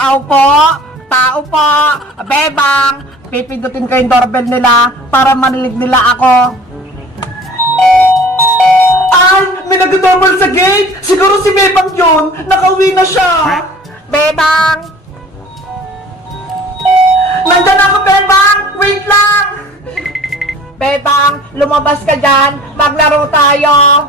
Tao po! Tao po! Bebang! Pipindutin ko yung doorbell nila para manilig nila ako. Ay! May nag-doorbell sa gate! Siguro si Bebang yun! Nakauwi na siya! Bebang! Nandiyan ako, Bebang! Wait lang! Bebang, lumabas ka dyan! Maglaro tayo!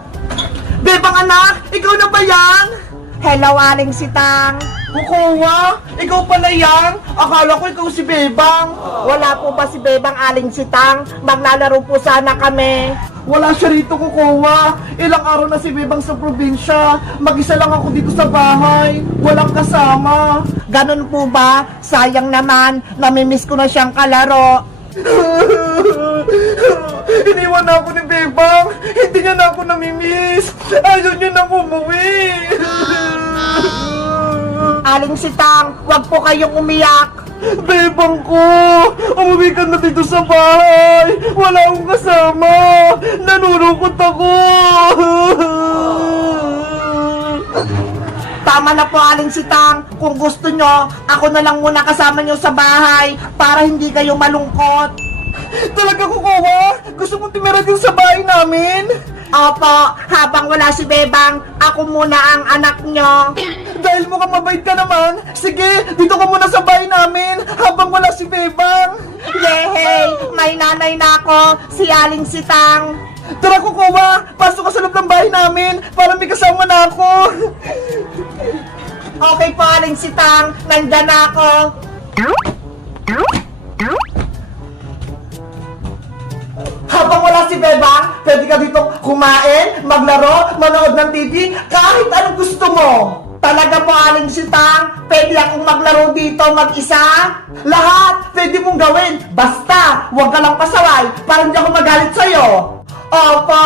Bebang anak! Ikaw na ba yan? Hello, Aling Sitang! Kukuha? Ikaw pala yan? Akala ko ikaw si Bebang. Wala po ba si Bebang, Aling Sitang? Maglalaro po sana kami. Wala siya rito, kukuha. Ilang araw na si Bebang sa probinsya. Mag-isa lang ako dito sa bahay. Walang kasama. Ganun po ba? Sayang naman. Namimiss ko na siyang kalaro. Iniwan na ako ni Bebang. Hindi niya na ako namimiss. Ayaw niya na umuwi. Aling Sitang, wag po kayong umiyak. Bebang ko, umuwi ka na dito sa bahay. Wala akong kasama. Nanurukot ako. Tama na po, Aling Sitang. Kung gusto nyo, ako na lang muna kasama nyo sa bahay para hindi kayo malungkot. Talaga, kukuha? Gusto mong tumira din sa bahay namin? Opo, habang wala si Bebang, ako muna ang anak nyo. Dahil mukhang mabait ka naman, sige, dito ka muna sa bahay namin habang wala si Bebang. Yehey, may nanay na ako, si Aling Sitang. Tara, kukuha, pasok ka sa loob ng bahay namin para may kasama na ako. Okay po, Aling Sitang, nandyan na ako. Habang wala si Bebang, pwede ka dito kumain, maglaro, manood ng TV, kahit anong gusto mo. Talaga po, Aling Sitang, pwede akong maglaro dito mag-isa. Lahat, pwede mong gawin. Basta, huwag ka lang pasaway para hindi ako magalit sa'yo. Opo.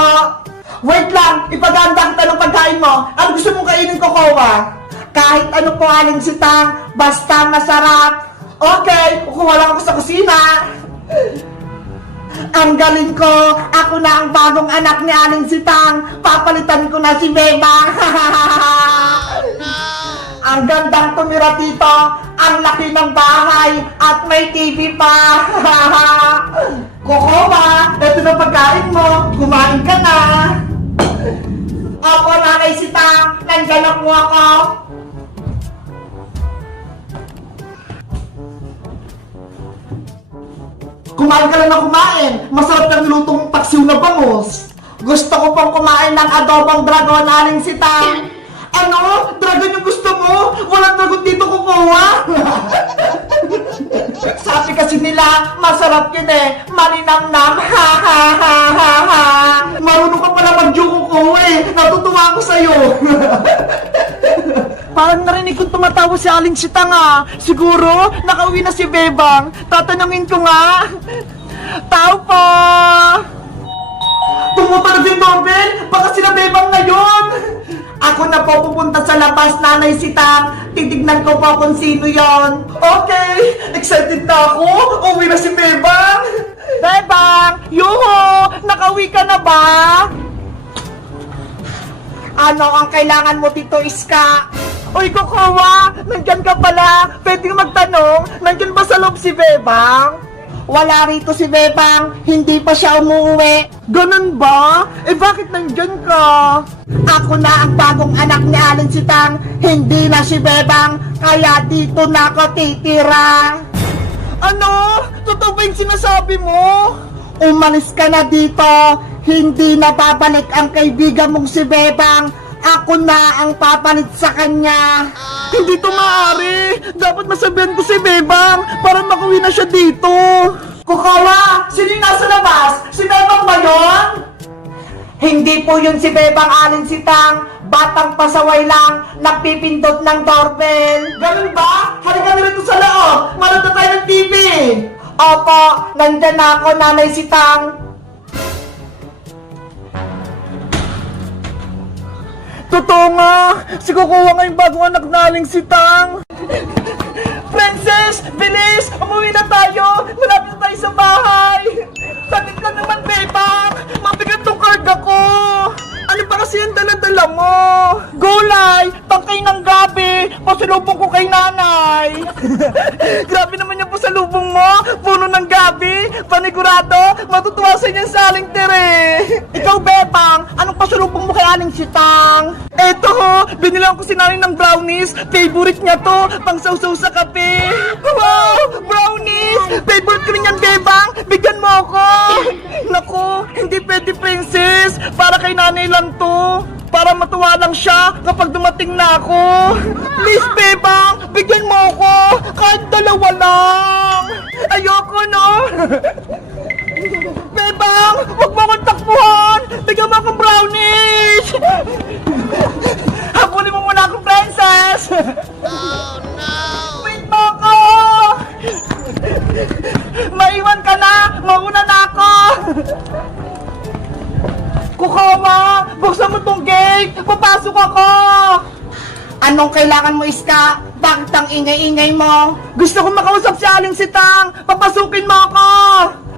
Wait lang, ipaganda kita ng pagkain mo. Ano gusto mong kainin ko, Kowa? Kahit ano po, Aling Sitang, basta masarap. Okay, kukuha lang ako sa kusina. Ang galing ko! Ako na ang bagong anak ni Aling Sitang! Papalitan ko na si Bebang! Ang gandang tumira dito! Ang laki ng bahay! At may TV pa! Kukuha! Ito na pagkain mo! Kumain ka na! Opo, Nanay Sitang! Nandyan na po ako! Kumain ka lang na kumain. Masarap ng lutong paksiw na bangus. Gusto ko pong kumain ng adobong dragon, Aling Sitang. Ano? Dragon yung gusto mo? Walang dragon dito, kukuha. Sabi kasi nila, masarap yun eh. Maninamnam. Ha ha ha ha ha. Marunong ka pala mag-joke, kukuha eh. Natutuwa ako sa'yo. Parang narinig kong tumatawa si Aling Sitang ah. Siguro, nakauwi na si Bebang. Tatanungin ko nga. Tao po! Tumutunog yung doorbell? Baka sila Bebang ngayon. Ako na po pupunta sa labas, Nanay Sitang. Titignan ko po kung sino yon. Okay, excited na ako. Uwi na si Bebang. Bebang! Yuhu! Nakauwi ka na ba? Ano ang kailangan mo dito, Iska? Uy, kukuha! Nandyan ka pala! Pwede magtanong, nandyan ba sa loob si Bebang? Wala rito si Bebang, hindi pa siya umuwi. Ganun ba? Eh bakit nandyan ka? Ako na ang bagong anak ni Aling Sitang, hindi na si Bebang, kaya dito na ako titira. Ano? Totoo ba yung sinasabi mo? Umalis ka na dito, hindi na babalik ang kaibigan mong si Bebang. Ako na ang papalit sa kanya. Hindi to maaari. Dapat masabihan ko si Bebang para makuwi na siya dito. Kukawa, sino yung nasa labas? Si Bebang ba yun? Hindi po yun si Bebang, Aling Sitang. Batang pasaway lang, nagpipindot ng doorbell. Ganun ba? Halika na rito sa loob. Manood na tayo ng TV. Opo, nandyan na ako, Nanay Sitang. Totoo nga! Si Kukuha nga yung bagong anak na Aling Sitang! Princess! Bilis! Umuwi na tayo! Malapit na tayo sa bahay! Sakit na naman, Bebang! Mabigat tong karga ko! Ano pa kasi yung dala-dala mo? Gulay! Pangkay ng gabi! Pasalubong ko kay nanay! nanay. Grabe naman yung pasalubong mo. Puno ng gabi. Panigurado, matutuwa sa inyo sa Aling Tere. Ikaw, Bebang, anong pasalubong mo kay Aling Sitang? Eto ho, binilang ko si nanay ng brownies. Favorite niya to, pang sausaw sa kape. Wow, brownies! Favorite ko rin yan, Bebang. Bigyan mo ako. Naku, hindi pwede, princess. Para kay nanay lang to. Para matuwa lang siya kapag dumating na ako. Please, Bebang, bigyan mo ako. Kahit dalawa lang. Ayoko, no? Bebang, huwag mo akong takbuhan. Bigyan mo akong brownies. Habulin mo muna akong princess. Oh, no. Wait mo ako. Maiwan ka na. Mauna na ako. Kukawa, buksan mo tong gate! Papasok ako! Anong kailangan mo, Iska? Bakit ang ingay-ingay mo? Gusto kong makausap si Aling Sitang! Papasukin mo ako!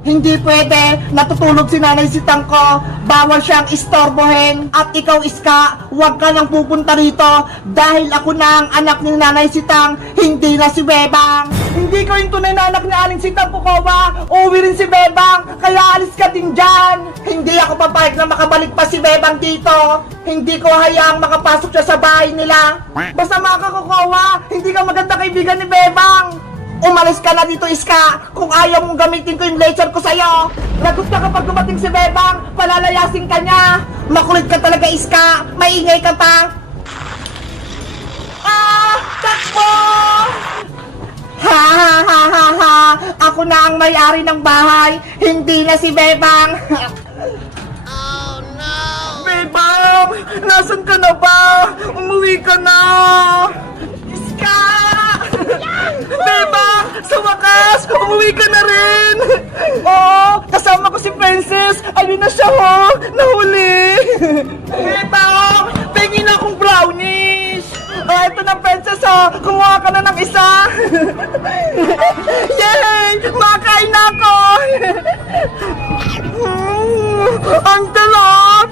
Hindi pwede, natutulog si Nanay Sitang ko. Bawal siyang istorbohin. At ikaw, Iska, huwag ka nang pupunta rito dahil ako na ang anak ni Nanay Sitang, hindi na si Bebang. Hindi ko yung tunay na anak ni Aling Sitang, Kukawa. Uwi rin si Bebang, kaya alis ka din dyan. Hindi ako papayag na makabalik pa si Bebang dito. Hindi ko hayaang makapasok siya sa bahay nila. Basta ka, Kukawa, hindi ka maganda kaibigan ni Bebang. Umalis ka na dito, Iska, kung ayaw mong gamitin ko yung laser ko sa'yo. Lagot ka kapag dumating si Bebang, palalayasin ka niya. Makulit ka talaga, Iska, maingay ka pa. Takbo! Ha ha ha ha ha! Ako na ang may-ari ng bahay, hindi na si Bebang. Oh no! Bebang! Nasaan ka na ba? Umuwi ka na! Iska! Bebang! Sa wakas! Umuwi ka na rin! Oo! Kasama ko si Princess! Ayun na siya ho! Nahuli! Bebang! Pengin akong brownies! Ito na, Princess, ha! Kumuha ka na ng isa! Yay! Makain na ako! Ang talap!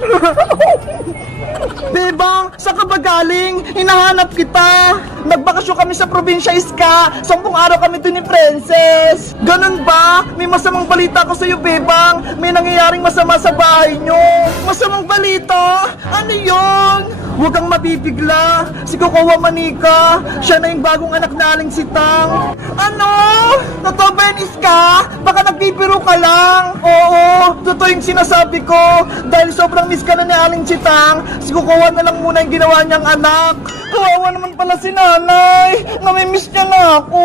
Bebang, saan ka ba galing? Hinahanap kita! Nagbakasyon kami sa probinsya, Iska! 10 araw kami dun ni Princess! Ganun ba? May masamang balita ko sa'yo, Bebang! May nangyayaring masama sa bahay nyo! Masamang balita? Ano yun? Huwag kang mabibigla! Si Kukawa Manika! Siya na yung bagong anak na Aling Sitang! Ano? Totoo ba yan, Iska? Baka nagbibiro ka lang! Oo! Totoo yung sinasabi ko! Dahil sobrang miss ka na ni Aling Sitang, si Kukawa na lang muna yung ginawa niyang anak! Kawawa naman pala si nanay! Namimiss niya na ako!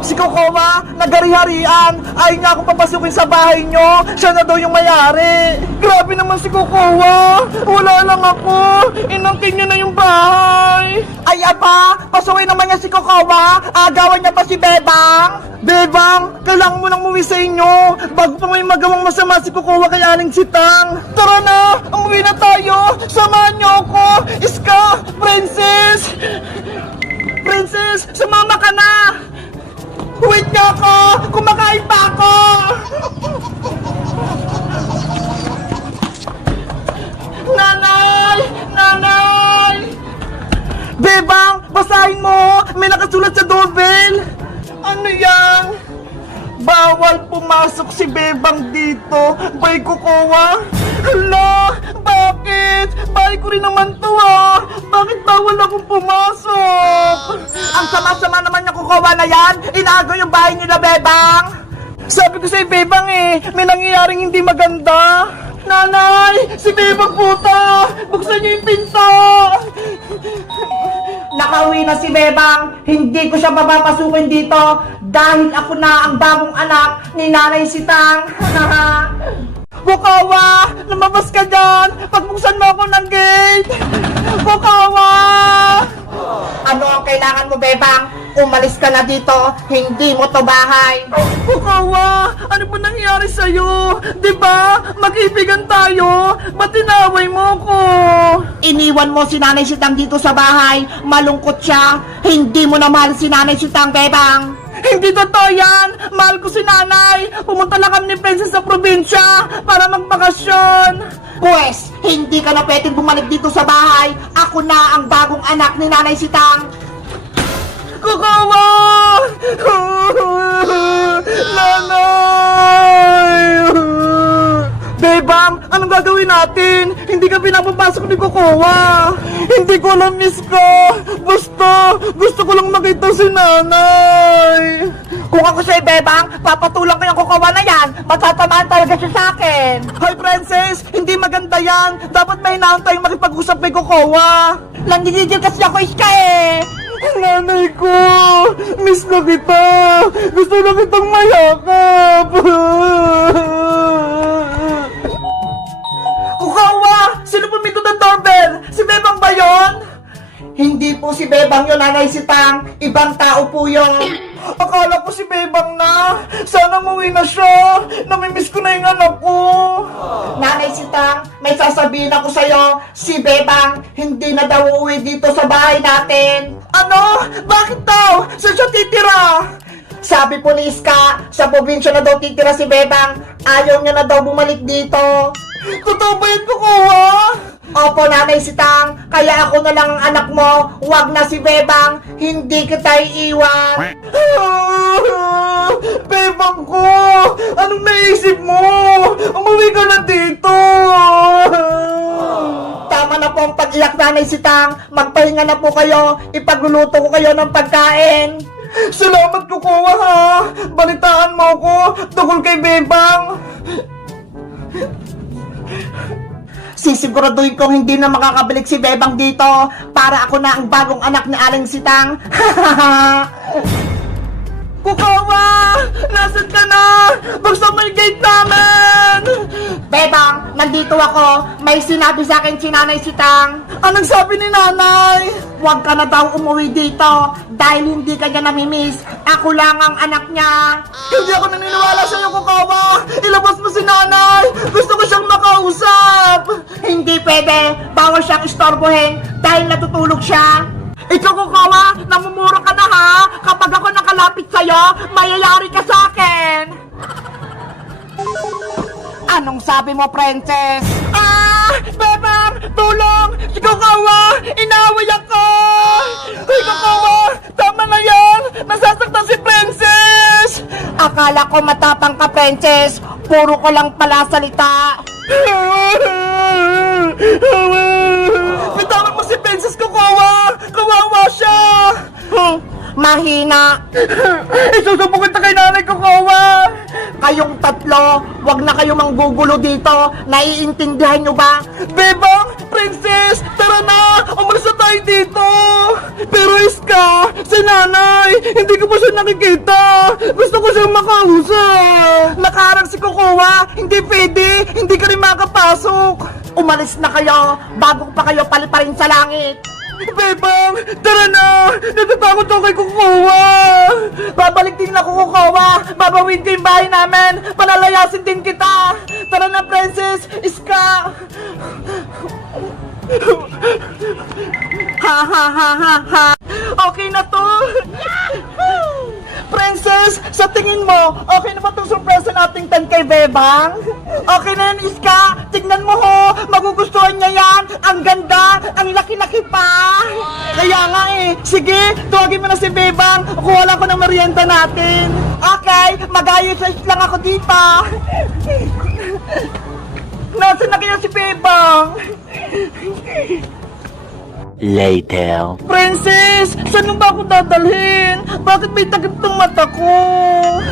Si Kukawa, nagari-harian! Ayaw niya akong papasukin sa bahay niyo! Siya na daw yung mayari! Grabe naman si Kukawa! Wala lang ako! Inangkin niya na yung bahay! Ay aba! Pasukin naman niya si Kukawa! Agawan niya pa si Bebang! Bebang! Kailangan mo nang umuwi sa inyo! Bago pa may magawang masama si Kukawa kay Aling Sitang! Tara na! Umuwi na tayo! Samahan niyo ako! Iska! Princess! Princess! Sumama ka na! Wait niyo ako! Kumakain pa ako! Nanay! Nanay! Bebang! Basahin mo! May nakasulat sa doorbell! Ano yan? Bawal pumasok si Bebang dito! Bay Kukawa! Hala! Bakit? Bahay ko rin naman to, ah! Bakit bawal akong pumasok? Ang sama-sama naman yung Kukawa na yan! Inaagaw yung bahay nila, Bebang! Sabi ko sa'yo, Bebang may nangyayaring hindi maganda! Nanay! Si Bebang puta! Buksan niyo yung pinto! Nakauwi na si Bebang! Hindi ko siya papapasukin dito dahil ako na ang bagong anak ni Nanay Sitang! Kukawa! Lumabas ka dyan! Pagbuksan mo ako ng gate! Kukawa! Ano ang kailangan mo, Bebang? Umalis ka na dito, hindi mo to bahay. Kukawa, ano ba nangyari sa'yo? Diba, mag-ibigan tayo? Ba't tinaway mo ko? Iniwan mo si Nanay Sitang dito sa bahay, malungkot siya. Hindi mo na mahal si Nanay Sitang, Bebang. Hindi totoo yan! Mahal ko si nanay! Pumunta lang kami ni Princess sa probinsya para magbakasyon! Pwes, hindi ka na pwedeng bumalik dito sa bahay! Ako na ang bagong anak ni Nanay Sitang! Kukawa! Anong gagawin natin? Hindi ka pinapapasok ni Kokowa. Hindi ko alam, Miss ko. Gusto ko lang makita si nanay. Kung ako sa'yo, Bebang, papatulang ko yung Kokowa na yan. Matatamaan talaga siya sa akin. Hoy, Princess, hindi maganda yan. Dapat may hinahon tayong makipag-usap kay Kokowa. Nanggigigil kasi ako, Iska eh. Nanay ko, miss na kita. Gusto na kitang mayakap. Kokowa, sino puminto ng doorbell? Si Bebang ba yun? Hindi po si Bebang yun, Nanay Sitang. Ibang tao po yun. Akala ko si Bebang na. Sana umuwi na siya. Namimiss ko na yung anak ko. Nanay Sitang, may sasabihin ako sa'yo. Si Bebang, hindi na daw uuwi dito sa bahay natin. Ano? Bakit daw? Saan siya titira? Sabi po ni Iska, sa probinsya na daw titira si Bebang. Ayaw niya na daw bumalik dito. Totoo ba yun, Kokowa? Opo, Nanay Sitang, kaya ako na lang ang anak mo. Huwag na si Bebang, hindi kita iiwan. Bebang ko, anong naisip mo? Umuwi ka na dito. Tama na po ang pag-iyak, Nanay Sitang. Magpahinga na po kayo. Ipagluluto ko kayo ng pagkain. Salamat, Kokowa, ha. Balitaan mo ko tungkol kay Bebang. Sisiguraduhin kong hindi na makakabalik si Bebang dito para ako na ang bagong anak ni Aling Sitang. Kokowa! Nasaan ka na? Buksan mo yung gate namin! Bebang, nandito ako. May sinabi sa akin si Nanay Sitang. Anong sabi ni Nanay? Huwag ka na daw umuwi dito dahil hindi ka niya namimiss. Ako lang ang anak niya. Hindi ako naniniwala sa'yo, Kokowa. Ilabas mo si Nanay. Gusto ko siyang makausap. Hindi pwede. Bawal siyang istorbohin dahil natutulog siya. Ikaw, Kokowa, namumuro ka na ha? Kapag ako nakalapit sa'yo, mayayari ka sa akin. Anong sabi mo, Princess? Bebang! Tulong! Si Kokowa! Inaway ako! Ay, Kokowa! Tama na yan! Nasasaktan si Princess! Akala ko matapang ka, Princess. Puro ko lang pala salita. Bitawan mo si Princess, Kokowa! Kawawa siya! Mahina! Isusubok kita kay Nanay Kokowa! Kayong tatlo, wag na kayong manggugulo dito. Naiintindihan nyo ba? Bebang! Princess! Tara na! Umalis na tayo dito! Pero Iska, si Nanay, hindi ko pa siya nakikita. Gusto ko siyang makausap. Nakaharang si Kokowa. Hindi pwede. Hindi ka rin makapasok. Umalis na kayo bago pa kayo paliparin sa langit. Bebang, tara na! Natatakot ako kay Kokowa! Babalik din ako, Kokowa! Babawin ko yung bahay namin! Palalayasin din kita! Tara na, Princess! Iska! Ha ha ha ha ha! Okay na to! Princess, sa tingin mo, okay na ba itong surpresa nating tan kay Bebang? Okay na yan, Iska! Tignan mo ho! Magugustuhan niya yan! Ang ganda! Ang laki-laki pa! Kaya nga eh! Sige, tuwagin mo na si Bebang! Kuha lang ko ng merienda natin! Okay, mag-ayos lang ako dito! Nasaan na kaya si Bebang? Later. Princess! Saan mo ba ako dadalhin? Bakit may takip ng mata ko?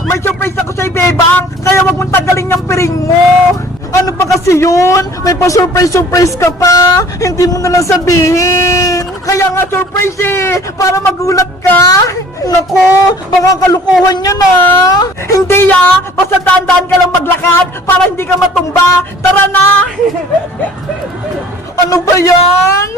May surprise ako sa'yo, Bebang! Kaya wag mong tagalin yung piring mo! Ano ba kasi yun? May pa-surprise ka pa! Hindi mo nalang sabihin! Kaya nga surprise eh! Para magulat ka! Naku! Baka kalukuhan niya na! Hindi ah! Basta daan-daan ka lang maglakad para hindi ka matumba! Tara na! Ano ba yan?